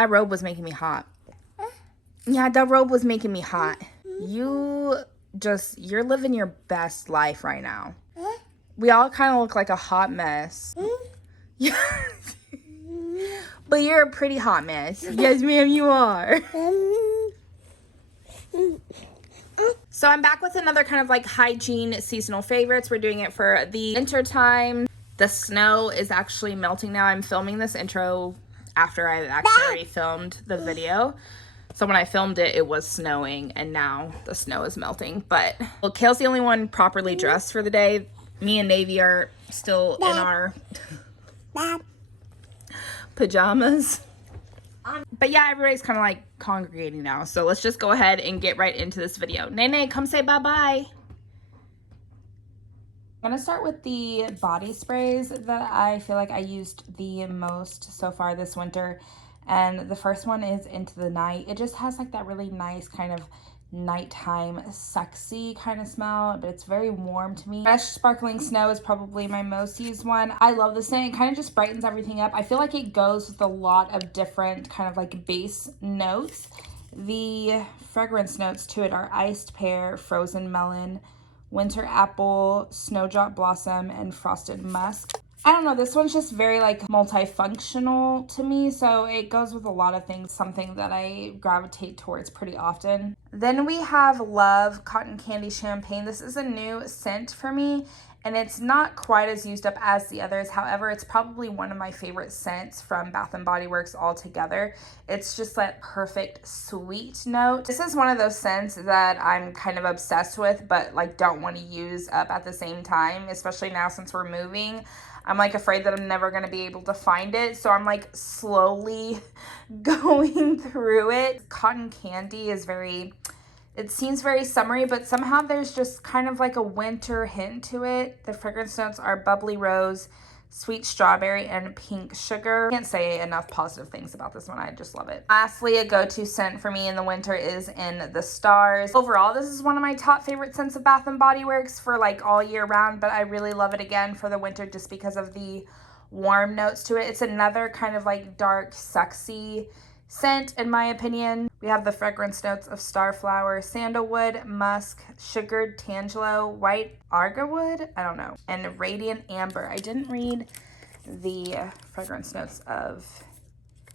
That robe was making me hot. Yeah, that robe was making me hot. You're living your best life right now. We all kind of look like a hot mess. Yeah. But you're a pretty hot mess. Yes, ma'am, you are. So I'm back with another kind of like hygiene seasonal favorites. We're doing it for the winter time. The snow is actually melting now. I'm filming this intro after I actually already filmed the video. So when I filmed it, it was snowing, and now the snow is melting. But well, Kale's the only one properly dressed for the day. Me and Navy are still in our pajamas. But yeah, everybody's kind of like congregating now. So let's just go ahead and get right into this video. Nene, come say bye-bye. I'm gonna start with the body sprays that I feel like I used the most so far this winter. And the first one is Into the Night. It just has like that really nice kind of nighttime sexy kind of smell, but it's very warm to me. Fresh Sparkling Snow is probably my most used one. I love this scent. It kind of just brightens everything up. I feel like it goes with a lot of different kind of like base notes. The fragrance notes to it are iced pear, frozen melon, winter apple, snowdrop blossom, and frosted musk. I don't know, this one's just very like multifunctional to me, so it goes with a lot of things, something that I gravitate towards pretty often. Then we have Love Cotton Candy Champagne. This is a new scent for me, and it's not quite as used up as the others. However, it's probably one of my favorite scents from Bath & Body Works altogether. It's just that perfect sweet note. This is one of those scents that I'm kind of obsessed with, but like don't want to use up at the same time, especially now since we're moving. I'm like afraid that I'm never going to be able to find it. So I'm like slowly going through it. Cotton Candy is it seems very summery, but somehow there's just kind of like a winter hint to it. The fragrance notes are bubbly rose, sweet strawberry, and pink sugar. Can't say enough positive things about this one. I just love it. Lastly, a go-to scent for me in the winter is In the Stars. Overall, this is one of my top favorite scents of Bath & Body Works for like all year round, but I really love it again for the winter just because of the warm notes to it. It's another kind of like dark, sexy scent in my opinion. We have the fragrance notes of starflower, sandalwood, musk, sugared tangelo, white argarwood, I don't know, and radiant amber. I didn't read the fragrance notes of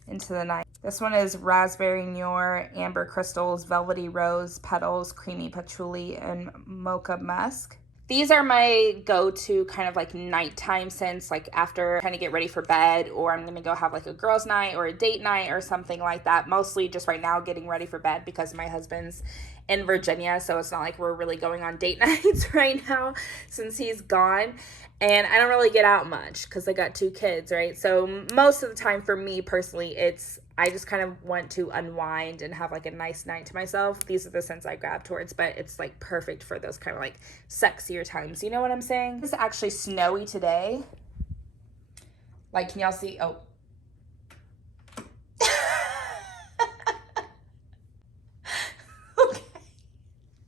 Into the Night. This one is raspberry noir, amber crystals, velvety rose, petals, creamy patchouli, and mocha musk. These are my go-to kind of like nighttime scents, like after trying to get ready for bed, or I'm going to go have like a girls' night or a date night or something like that. Mostly just right now getting ready for bed because my husband's in Virginia, so it's not like we're really going on date nights right now since he's gone. And I don't really get out much because I got 2 kids, right? So most of the time for me personally, I just kind of want to unwind and have like a nice night to myself. These are the scents I grab towards, but it's like perfect for those kind of like sexier times. You know what I'm saying? It's actually snowy today. Like, can y'all see? Oh. Okay.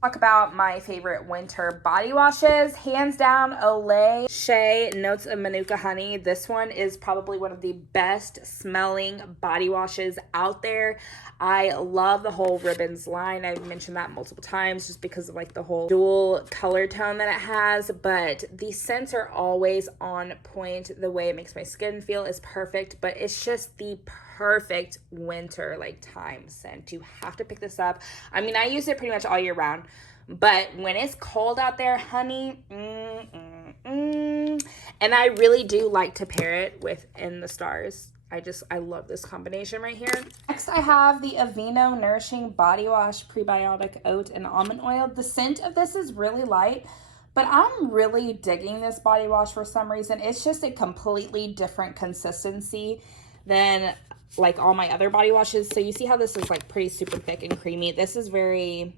Talk about my favorite winter body washes. Hands down, Olay Shea Notes of Manuka Honey. This one is probably one of the best smelling body washes out there. I love the whole Ribbons line. I've mentioned that multiple times just because of like the whole dual color tone that it has, but the scents are always on point. The way it makes my skin feel is perfect, but it's just the perfect winter like time scent. You have to pick this up. I mean, I use it pretty much all year round, but when it's cold out there, honey, and I really do like to pair it with In the Stars. I love this combination right here. Next, I have the Aveeno Nourishing Body Wash Prebiotic Oat and Almond Oil. The scent of this is really light, but I'm really digging this body wash for some reason. It's just a completely different consistency than like all my other body washes. So you see how this is like pretty super thick and creamy. This is very,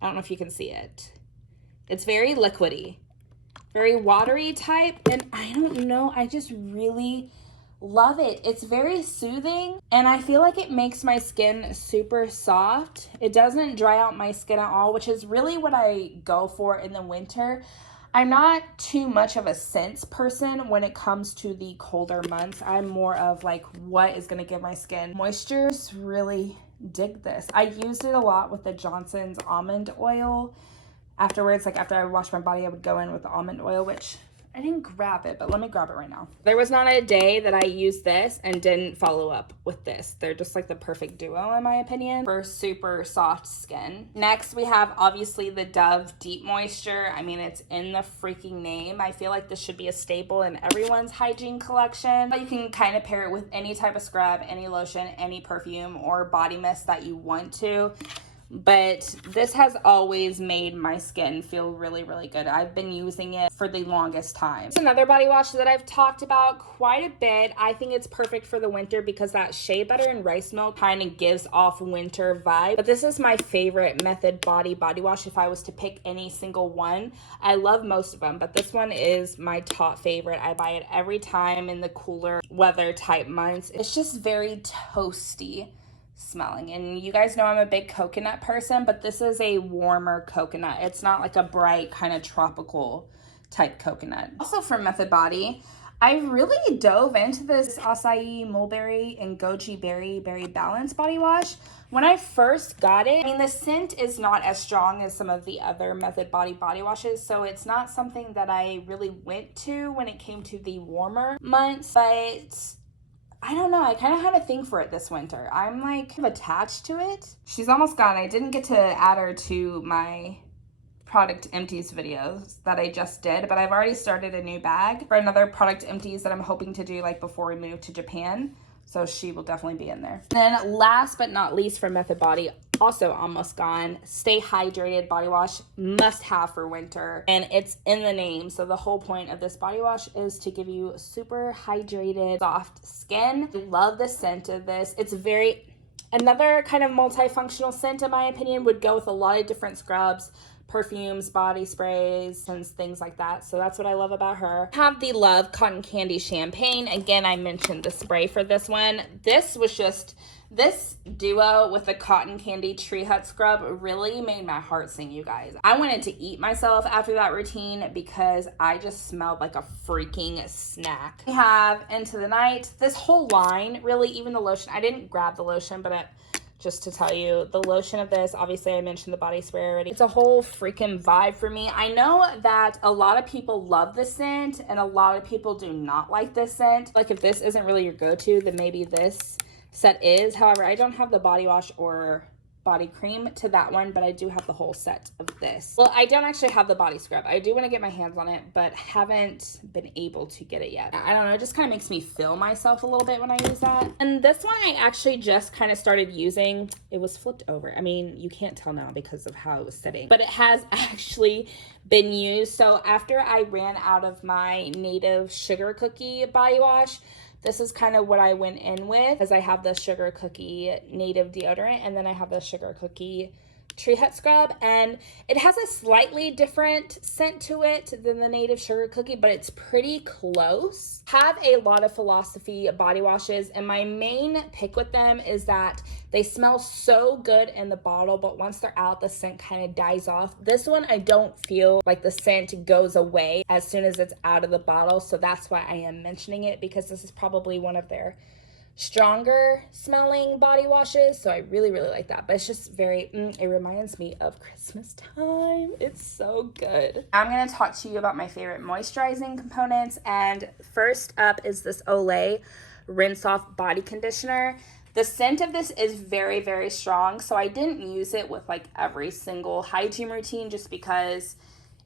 I don't know if you can see it. It's very liquidy, very watery type. And I don't know, I just really love it. It's very soothing, and I feel like it makes my skin super soft. It doesn't dry out my skin at all, which is really what I go for in the winter. I'm not too much of a scents person when it comes to the colder months. I'm more of like what is going to give my skin moisture. Just really dig this. I used it a lot with the Johnson's almond oil. Afterwards, like after I washed my body, I would go in with the almond oil, which I didn't grab it, but let me grab it right now. There was not a day that I used this and didn't follow up with this. They're just like the perfect duo in my opinion for super soft skin. Next, we have obviously the Dove Deep Moisture. I mean, it's in the freaking name. I feel like this should be a staple in everyone's hygiene collection. You can kind of pair it with any type of scrub, any lotion, any perfume, or body mist that you want to. But this has always made my skin feel really, really good. I've been using it for the longest time. It's another body wash that I've talked about quite a bit. I think it's perfect for the winter because that shea butter and rice milk kind of gives off winter vibe. But this is my favorite Method body wash if I was to pick any single one. I love most of them, but this one is my top favorite. I buy it every time in the cooler weather type months. It's just very toasty smelling, and you guys know I'm a big coconut person, but this is a warmer coconut. It's not like a bright kind of tropical type coconut. Also from Method Body, I really dove into this acai mulberry and goji berry balance body wash. When I first got it, I mean, the scent is not as strong as some of the other Method body washes, so it's not something that I really went to when it came to the warmer months, but I don't know, I kind of had a thing for it this winter. I'm like attached to it. She's almost gone. I didn't get to add her to my product empties videos that I just did, but I've already started a new bag for another product empties that I'm hoping to do like before we move to Japan. So she will definitely be in there. Then last but not least from Method Body, also almost gone, Stay Hydrated body wash, must have for winter, and it's in the name. So the whole point of this body wash is to give you super hydrated soft skin. I love the scent of this. It's another kind of multifunctional scent in my opinion, would go with a lot of different scrubs, perfumes, body sprays, and things like that. So that's what I love about her. Have the Love Cotton Candy Champagne. Again, I mentioned the spray for this one. This duo with the Cotton Candy Tree Hut Scrub really made my heart sing, you guys. I wanted to eat myself after that routine because I just smelled like a freaking snack. We have Into the Night. This whole line, really, even the lotion. I didn't grab the lotion, but just to tell you, the lotion of this, obviously I mentioned the body spray already. It's a whole freaking vibe for me. I know that a lot of people love this scent and a lot of people do not like this scent. Like if this isn't really your go-to, then maybe this set is. However, I don't have the body wash or body cream to that one, but I do have the whole set of this. Well, I don't actually have the body scrub. I do want to get my hands on it, but haven't been able to get it yet. I don't know, it just kind of makes me feel myself a little bit when I use that. And this one I actually just kind of started using. It was flipped over. I mean, you can't tell now because of how it was sitting, but it has actually been used. So after I ran out of my Native Sugar Cookie body wash, this is kind of what I went in with, as I have the Sugar Cookie Native deodorant, and then I have the Sugar Cookie Tree Hut Scrub, and it has a slightly different scent to it than the Native Sugar Cookie, but it's pretty close. Have a lot of Philosophy body washes, and my main pick with them is that they smell so good in the bottle, but once they're out, the scent kind of dies off. This one, I don't feel like the scent goes away as soon as it's out of the bottle, so that's why I am mentioning it, because this is probably one of their stronger smelling body washes, so I really like that. But it's just very it reminds me of Christmas time. It's so good. I'm going to talk to you about my favorite moisturizing components, and first up is this Olay Rinse Off Body Conditioner. The scent of this is very strong, so I didn't use it with like every single hygiene routine just because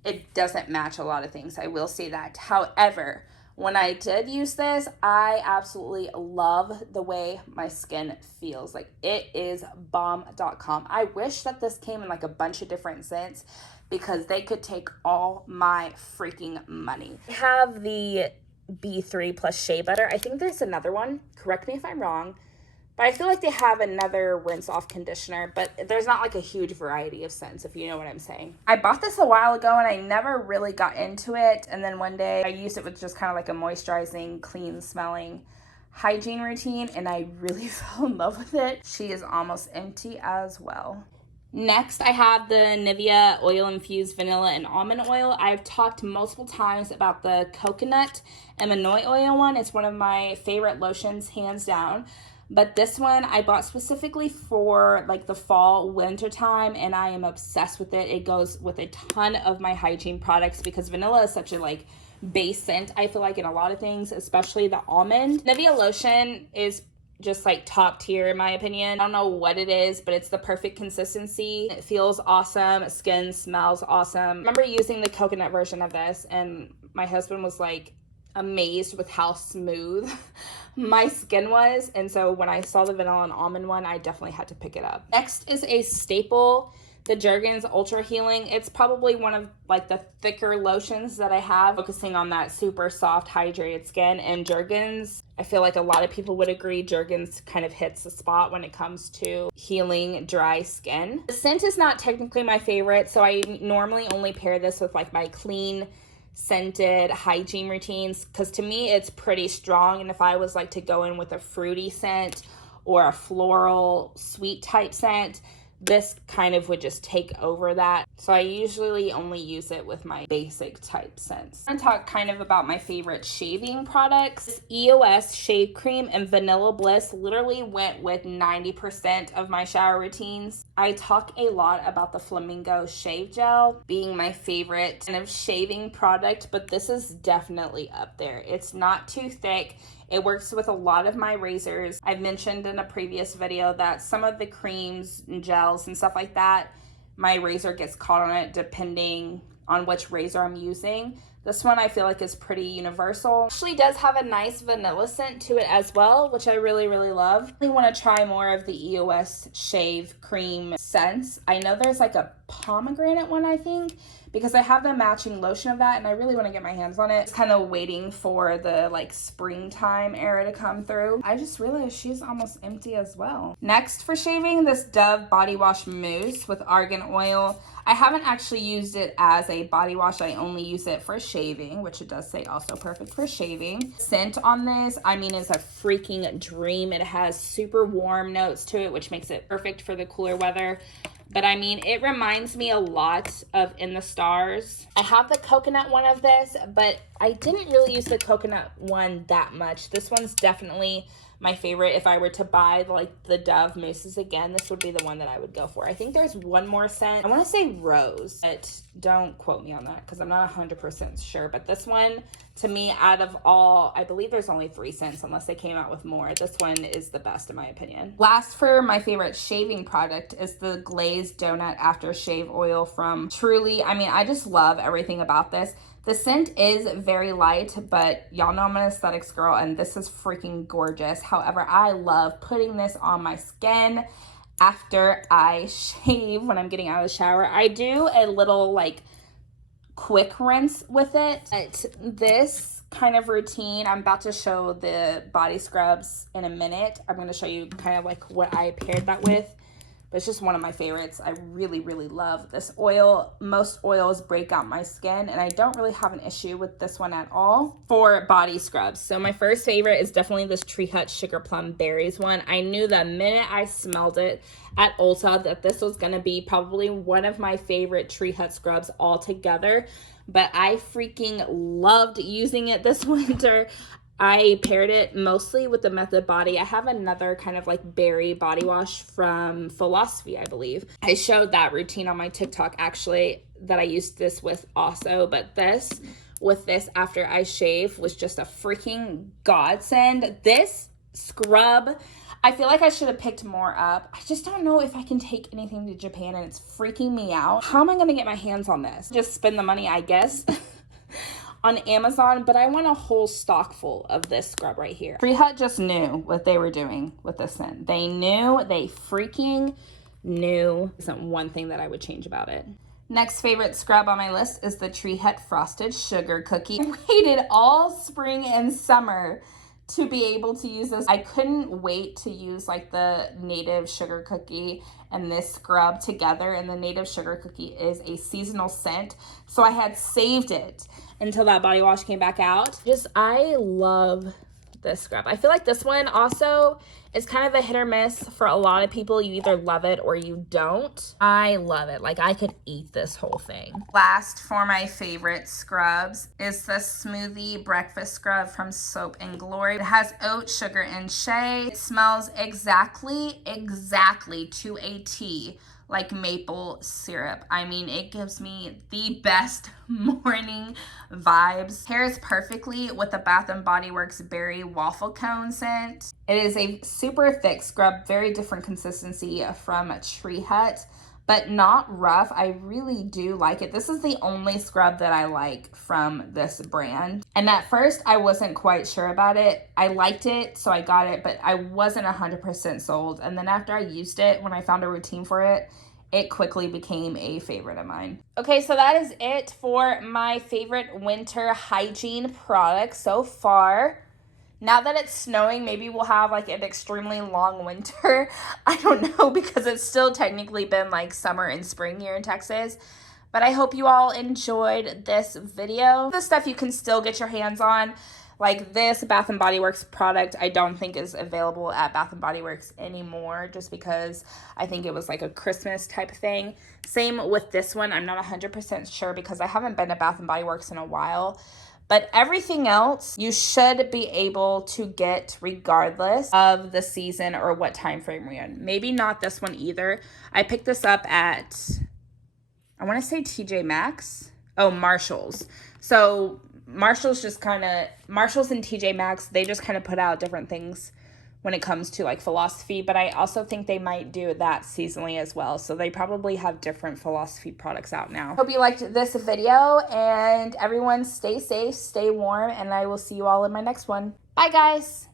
it doesn't match a lot of things. I will say that. However, when I did use this, I absolutely love the way my skin feels. Like, it is bomb.com. I wish that this came in like a bunch of different scents because they could take all my freaking money. I have the B3 plus Shea Butter. I think there's another one. Correct me if I'm wrong. But I feel like they have another rinse-off conditioner, but there's not like a huge variety of scents, if you know what I'm saying. I bought this a while ago, and I never really got into it. And then one day, I used it with just kind of like a moisturizing, clean-smelling hygiene routine, and I really fell in love with it. She is almost empty as well. Next, I have the Nivea Oil Infused Vanilla and Almond Oil. I've talked multiple times about the coconut and Manoi oil one. It's one of my favorite lotions, hands down. But this one I bought specifically for like the fall, winter time, and I am obsessed with it. It goes with a ton of my hygiene products because vanilla is such a like base scent, I feel like, in a lot of things, especially the almond. Nivea lotion is just like top tier in my opinion. I don't know what it is, but it's the perfect consistency. It feels awesome. Skin smells awesome. I remember using the coconut version of this and my husband was like amazed with how smooth my skin was. And so when I saw the vanilla and almond one, I definitely had to pick it up. Next is a staple, the Jergens Ultra Healing. It's probably one of like the thicker lotions that I have, focusing on that super soft hydrated skin. And Jergens, I feel like a lot of people would agree, Jergens kind of hits the spot when it comes to healing dry skin. The scent is not technically my favorite, so I normally only pair this with like my clean scented hygiene routines, because to me it's pretty strong, and if I was like to go in with a fruity scent or a floral sweet type scent, this kind of would just take over that. So I usually only use it with my basic type scents. I'm gonna talk kind of about my favorite shaving products. This EOS shave cream and Vanilla Bliss literally went with 90% of my shower routines. I talk a lot about the Flamingo shave gel being my favorite kind of shaving product, but this is definitely up there. It's not too thick. It works with a lot of my razors. I've mentioned in a previous video that some of the creams and gels and stuff like that, my razor gets caught on it depending on which razor I'm using. This one I feel like is pretty universal. Actually does have a nice vanilla scent to it as well, which I really, really love. I really want to try more of the EOS shave cream scents. I know there's like a pomegranate one, I think, because I have the matching lotion of that and I really want to get my hands on it. Just kind of waiting for the like springtime era to come through. I just realized she's almost empty as well. Next for shaving, this Dove body wash mousse with argan oil. I haven't actually used it as a body wash. I only use it for shaving, which it does say also perfect for shaving. Scent on this, I mean, is a freaking dream. It has super warm notes to it, which makes it perfect for the cooler weather. But I mean, it reminds me a lot of In the Stars. I have the coconut one of this, but I didn't really use the coconut one that much. This one's definitely my favorite. If I were to buy like the Dove mousses again, this would be the one that I would go for. I think there's one more scent. I want to say rose, but don't quote me on that because I'm not 100% sure. But this one, to me, out of all, I believe there's only 3 scents unless they came out with more. This one is the best in my opinion. Last for my favorite shaving product is the Glazed Donut Aftershave Oil from Truly. I mean, I just love everything about this. The scent is very light, but y'all know I'm an aesthetics girl and this is freaking gorgeous. However, I love putting this on my skin after I shave when I'm getting out of the shower. I do a little like quick rinse with it. But this kind of routine, I'm about to show the body scrubs in a minute. I'm going to show you kind of like what I paired that with. But it's just one of my favorites. I really, really love this oil. Most oils break out my skin, and I don't really have an issue with this one at all for body scrubs. So my first favorite is definitely this Tree Hut Sugar Plum Berries one. I knew the minute I smelled it at Ulta that this was going to be probably one of my favorite Tree Hut scrubs altogether. But I freaking loved using it this winter. I paired it mostly with the Method Body. I have another kind of like berry body wash from Philosophy, I believe. I showed that routine on my TikTok actually that I used this with also, but this with this after I shave was just a freaking godsend. This scrub, I feel like I should have picked more up. I just don't know if I can take anything to Japan and it's freaking me out. How am I going to get my hands on this? Just spend the money, I guess. On Amazon, but I want a whole stock full of this scrub right here. Tree Hut just knew what they were doing with this scent. They freaking knew. Isn't one thing that I would change about it. Next favorite scrub on my list is the Tree Hut Frosted Sugar Cookie. I waited all spring and summer to be able to use this. I couldn't wait to use like the native sugar cookie and this scrub together, and the native sugar cookie is a seasonal scent, so I had saved it until that body wash came back out. I love this scrub. I feel like this one also is kind of a hit or miss for a lot of people. You either love it or you don't. I love it. Like, I could eat this whole thing. Last for my favorite scrubs is the Smoothie Breakfast Scrub from Soap and Glory. It has oat, sugar, and shea. It smells exactly to a T like maple syrup. I mean, it gives me the best morning vibes. Pairs perfectly with the Bath & Body Works Berry Waffle Cone scent. It is a super thick scrub, very different consistency from Tree Hut, but not rough. I really do like it. This is the only scrub that I like from this brand. And at first, I wasn't quite sure about it. I liked it, so I got it, but I wasn't 100% sold. And then after I used it, when I found a routine for it, it quickly became a favorite of mine. Okay, so that is it for my favorite winter hygiene products so far. Now that it's snowing, maybe we'll have like an extremely long winter. I don't know, because it's still technically been like summer and spring here in Texas. But I hope you all enjoyed this video. The stuff you can still get your hands on, like this Bath & Body Works product, I don't think is available at Bath & Body Works anymore, just because I think it was like a Christmas type of thing. Same with this one. I'm not 100% sure because I haven't been to Bath & Body Works in a while. But everything else you should be able to get regardless of the season or what time frame we're in. Maybe not this one either. I picked this up at, I want to say TJ Maxx. Oh, Marshall's. So Marshall's and TJ Maxx, they just kind of put out different things when it comes to like philosophy, but I also think they might do that seasonally as well. So they probably have different philosophy products out now. Hope you liked this video, and everyone stay safe, stay warm, and I will see you all in my next one. Bye guys.